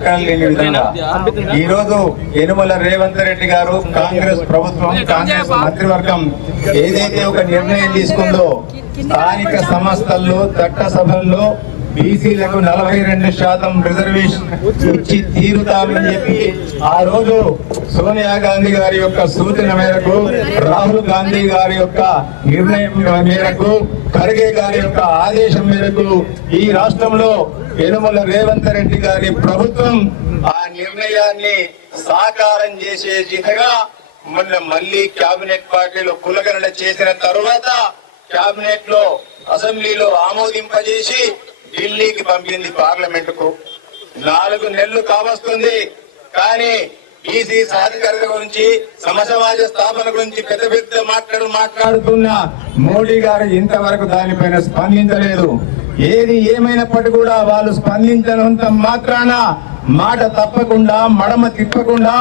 దేశంలో లేని విధంగా ఈ రోజు యనుమల రేవంత్ రెడ్డి గారు కాంగ్రెస్ ప్రభుత్వం కాంగ్రెస్ మంత్రివర్గం ఏదైతే ఒక నిర్ణయం తీసుకుందో స్థానిక సంస్థల్లో చట్టసభల్లో బీసీలకు నలభై రెండు శాతం రిజర్వేషన్ ఇచ్చి తీరుతామని చెప్పి ఆ రోజు సోనియా గాంధీ గారి యొక్క సూచన మేరకు రాహుల్ గాంధీ గారి యొక్క నిర్ణయం మేరకు ఖర్గే గారి యొక్క ఆదేశం మేరకు ఈ రాష్ట్రంలో యనుమల రేవంత్ రెడ్డి గారి ప్రభుత్వం ఆ నిర్ణయాన్ని సాకారం చేసే దిశగా మొన్న మళ్ళీ కేబినెట్ పార్టీలో కులగణన చేసిన తరువాత కేబినెట్లో అసెంబ్లీలో ఆమోదింపజేసి ఢిల్లీకి పంపింది పార్లమెంట్కు నాలుగు నెలలు కావస్తుంది. కానీ బీసీ సాధికారత గురించి సమసమాజ స్థాపన గురించి పెద్ద పెద్ద మాట్లాడు మాట్లాడుతున్న మోడీ గారు ఇంతవరకు దానిపైన స్పందించలేదు. ఏది ఏమైనప్పటికీ కూడా వాళ్ళు స్పందించినంత మాత్రాన మాట తప్పకుండా మడమ తిప్పకుండా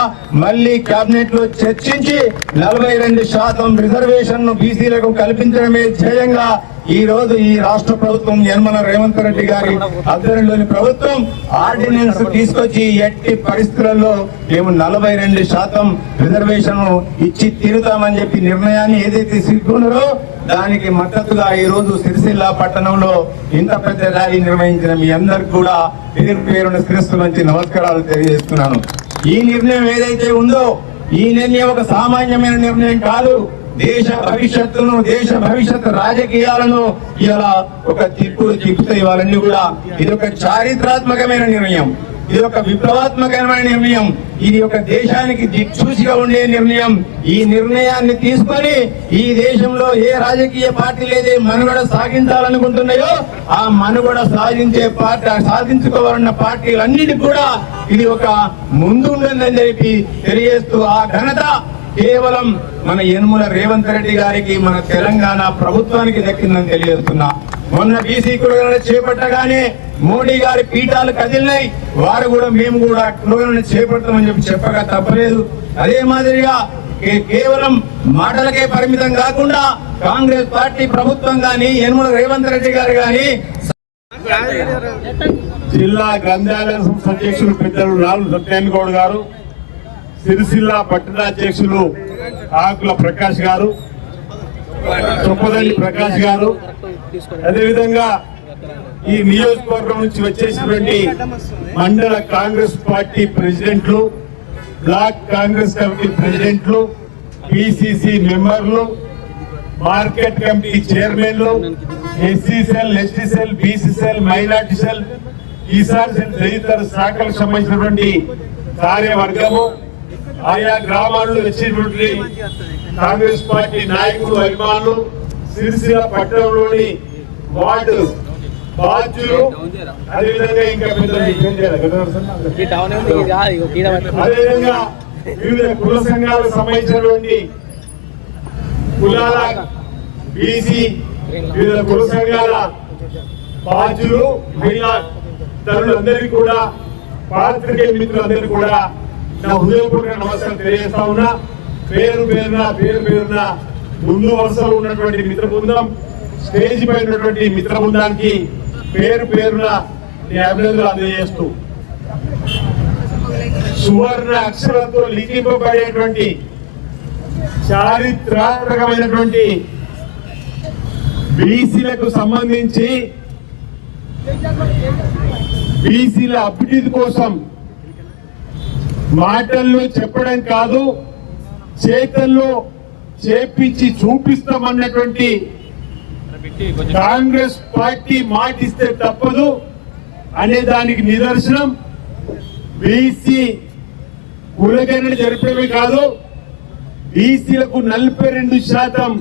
మళ్ళీ కేబినెట్లో చర్చించి నలభై రెండు శాతం రిజర్వేషన్ను బీసీలకు కల్పించడమే ధ్యేయంగా ఈ రోజు ఈ రాష్ట్ర ప్రభుత్వం యనమల రేవంత్ రెడ్డి గారి ఆధ్వర్యంలోని ప్రభుత్వం ఆర్డినెన్స్ తీసుకొచ్చి ఎట్టి పరిస్థితులలో మేము నలభై రెండు శాతం రిజర్వేషన్ ఇచ్చి తీరుతామని చెప్పి నిర్ణయాన్ని ఏదైతే తీసుకున్నారో దానికి మద్దతుగా ఈ రోజు సిరిసిల్ల పట్టణంలో ఇంత పెద్ద ర్యాలీ నిర్వహించిన మీ అందరికి కూడా పేరు పేరున శిరస్సు నుంచి నమస్కారాలు తెలియజేస్తున్నాను. ఈ నిర్ణయం ఏదైతే ఉందో ఈ నిర్ణయం ఒక సామాన్యమైన నిర్ణయం కాదు. దేశ భవిష్యత్తును దేశ భవిష్యత్ రాజకీయాలను ఇలా ఒక తిప్పులు తిప్పుతూ ఇవ్వాలన్నీ కూడా ఇది ఒక చారిత్రాత్మకమైన నిర్ణయం. ఇది ఒక విప్లవాత్మకమైన నిర్ణయం. ఇది ఒక దేశానికి దిక్సూచిగా ఉండే నిర్ణయం. ఈ నిర్ణయాన్ని తీసుకొని ఈ దేశంలో ఏ రాజకీయ పార్టీలు అయితే మనుగడ సాగించాలనుకుంటున్నాయో ఆ మనుగడ సాధించే పార్టీ సాధించుకోవాలన్న పార్టీలన్నిటి కూడా ఇది ఒక ముందుండదని చెప్పి తెలియజేస్తూ ఆ ఘనత కేవలం మన యనుమల రేవంత్ రెడ్డి గారికి మన తెలంగాణ ప్రభుత్వానికి దక్కిందని తెలియజేస్తున్నా. మొన్న బీసీ కులగణన చేపట్టగానే మోడీ గారి పీఠాలు కదిలినాయి. వారు కూడా మేము కూడా కులగణన చేపడతామని చెప్పి చెప్పగా తప్పలేదు. అదే మాదిరిగా కేవలం మాటలకే పరిమితం కాకుండా కాంగ్రెస్ పార్టీ ప్రభుత్వం గాని యనుమల రేవంత్ రెడ్డి గారు గాని జిల్లా గ్రంథాలయ సంస్థ అధ్యక్షులు పెద్దలు రాళ్ళు సత్యాన్ గౌడ్ గారు సిరిసిల్ల పట్టణాధ్యక్షులు ఆకుల ప్రకాష్ గారు చొప్పదండి ప్రకాష్ గారు. అదేవిధంగా ఈ నియోజకవర్గం నుంచి వచ్చేసినటువంటి మండల కాంగ్రెస్ పార్టీ ప్రెసిడెంట్లు బ్లాక్ కాంగ్రెస్ కమిటీ ప్రెసిడెంట్లు పిసిసి మెంబర్లు మార్కెట్ కమిటీ చైర్మన్లు SC cell ST cell BC cell minority cell ఈసారి సెల్ తదితర శాఖలకు సంబంధించినటువంటి కార్యవర్గము ఆయా గ్రామాల్లో వచ్చినటువంటి కాంగ్రెస్ పార్టీ నాయకులు అభిమానులు సిరిసిల్ల పట్టణంలోని వార్డు బాధ్యులు అదేవిధంగా ఇంకా? అదేవిధంగా వివిధ కుల సంఘాలకు సంబంధించినటువంటి కులాల బీసీ వివిధ కుల సంఘాల బాధ్యులు మహిళా తల్లులందరికీ కూడా పాత్రికేయ మిత్రులందరికీ కూడా నా హృదయపూర్వక నమస్కారం తెలియజేస్తా ఉన్నా పేరు పేరున పేరు పేరున ముందు వరుసలో ఉన్నటువంటి మిత్ర బృందం స్టేజ్ పై ఉన్నటువంటి మిత్ర బృందానికి పేరు పేరున అభినందనలు అందజేస్తూ. సువర్ణ అక్షరాలతో లిఖింపబడేటువంటి చారిత్రాత్మకమైనటువంటి బీసీలకు సంబంధించి బీసీల అభివృద్ధి కోసం మాటల్లో చెప్పడం కాదు చేతల్లో చేపించి చూపిస్తామన్నటువంటి కాంగ్రెస్ పార్టీ మాటిస్తే తప్పదు అనే దానికి నిదర్శనం బీసీ కులగణన జరపడమే కాదు బీసీలకు నలభై రెండు శాతం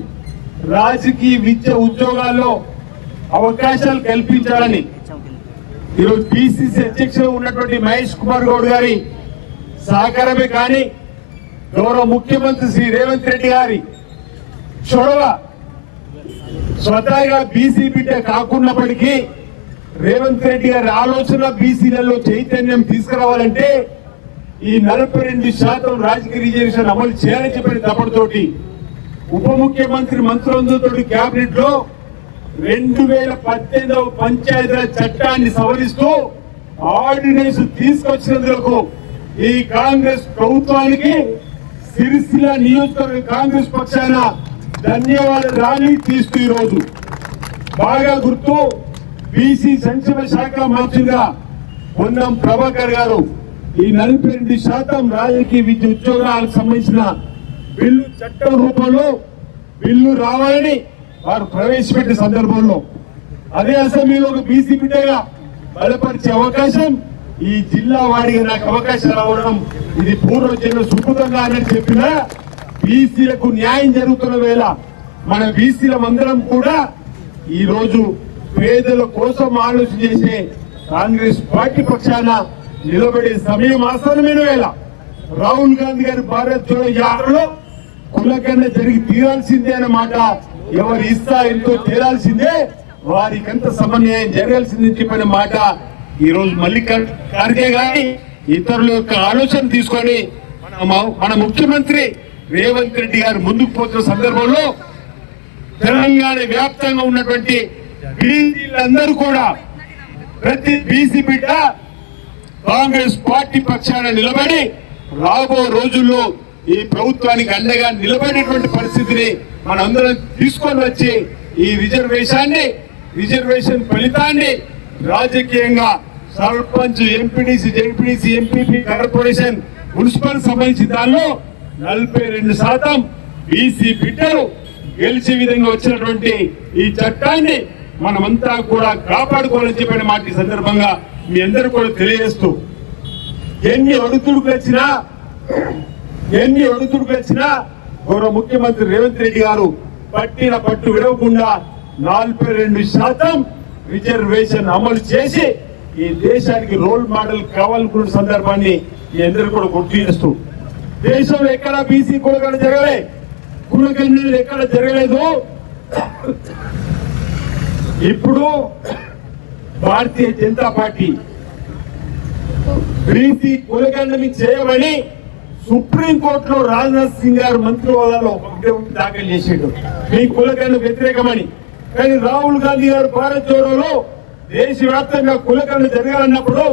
రాజకీయ విద్య ఉద్యోగాల్లో అవకాశాలు కల్పించాలని. ఈరోజు బీసీసీ అధ్యక్షులు ఉన్నటువంటి మహేష్ కుమార్ గౌడ్ గారి సహకారమే కానీ గౌరవ ముఖ్యమంత్రి శ్రీ రేవంత్ రెడ్డి గారి చొరవ స్వతహాగా బీసీ బిడ్డ కాకున్నప్పటికీ రేవంత్ రెడ్డి గారి ఆలోచన బీసీలలో చైతన్యం తీసుకురావాలంటే ఈ నలభై రెండు శాతం రాజకీయ రిజర్వేషన్ అమలు చేయాలని చెప్పిన తప్పటితోటి ఉప ముఖ్యమంత్రి మంత్రులందరితో కేబినెట్లో రెండు వేల పద్దెనిమిదవ పంచాయతీరాజ్ చట్టాన్ని సవరిస్తూ ఆర్డినెన్స్ తీసుకొచ్చినందుకు ఈ కాంగ్రెస్ ప్రభుత్వానికి సిరిసిల్ల నియోజకవర్గ కాంగ్రెస్ పక్షాన ధన్యవాద ర్యాలీ తీస్తూ ఈరోజు. బాగా గుర్తు బీసీ సంక్షేమ శాఖ మంత్రిగా పొన్నం ప్రభాకర్ గారు ఈ నలభై రెండు శాతం రాజకీయ విద్య ఉద్యోగాలకు సంబంధించిన బిల్లు చట్టం రూపంలో బిల్లు రావాలని వారు ప్రవేశపెట్టిన సందర్భంలో. అదే అసెంబ్లీలో ఒక బీసీ బిడ్డగా బలపరిచే అవకాశం ఈ జిల్లా వాడిగా నాకు అవకాశం రావడం ఇది పూర్వజన్మ సుకృతంగా అని చెప్పిన బీసీలకు న్యాయం జరుగుతున్న వేళ మన బీసీల మందరం కూడా ఈ రోజు పేదల కోసం ఆలోచన చేసే కాంగ్రెస్ పార్టీ పక్షాన నిలబడే సమయం ఆసనమైన వేళ. రాహుల్ గాంధీ గారి భారత్ జోడో యాత్రలో కులకన్న జరిగి తీరాల్సిందే అన్నమాట ఎవరు ఇస్తా ఎంతో తీరాల్సిందే వారికంత సమన్వయం జరగాల్సిందని చెప్పిన మాట ఈ రోజు మల్లికార్ ఖార్గే గాని ఇతరుల యొక్క ఆలోచన తీసుకొని మన మన ముఖ్యమంత్రి రేవంత్ రెడ్డి గారు ముందుకు పోతున్న సందర్భంలో తెలంగాణ వ్యాప్తంగా ఉన్నటువంటి బీసీలందరూ కూడా ప్రతి బీసీ బిడ్డ కాంగ్రెస్ పార్టీ పక్షాన నిలబడి రాబో రోజుల్లో ఈ ప్రభుత్వానికి అండగా నిలబడేటువంటి పరిస్థితిని మనందరం తీసుకొని వచ్చి ఈ రిజర్వేషన్ని రిజర్వేషన్ ఫలితాన్ని రాజకీయంగా sarpanch MPTC ZPTC MPP corporation municipal సంబంధించి దానిలో నలభై రెండు శాతం బీసీ బిడ్డలు గెలిచే విధంగా వచ్చినటువంటి ఈ చట్టాన్ని మనమంతా కూడా కాపాడుకోవాలని చెప్పిన మాట ఈ సందర్భంగా మీ అందరూ కూడా తెలియజేస్తూ ఎన్ని అడుగుడుకు వచ్చినా ఎన్ని అడుగుడుకు వచ్చినా గౌరవ ముఖ్యమంత్రి రేవంత్ రెడ్డి గారు పట్టిన పట్టు విడవకుండా నలభై రెండు శాతం రిజర్వేషన్ అమలు చేసి ఈ దేశానికి రోల్ మోడల్ కావాలనుకున్న సందర్భాన్ని ఈ అందరూ కూడా గుర్తు చేస్తూ దేశంలో ఎక్కడ బీసీ కులగడ జరగలే కులగండి ఎక్కడ జరగలేదు. ఇప్పుడు భారతీయ జనతా పార్టీ బీసీ కులగండని చేయమని సుప్రీంకోర్టులో రాజ్నాథ్ సింగ్ గారు మంత్రి హోదాలో ఒక దాఖలు చేసిండు. మీ కులగండ వ్యతిరేకమని. కానీ రాహుల్ గాంధీ గారు భారత్ జోడోలో దేశవ్యాప్తంగా కులకరణ జరగాలన్నప్పుడు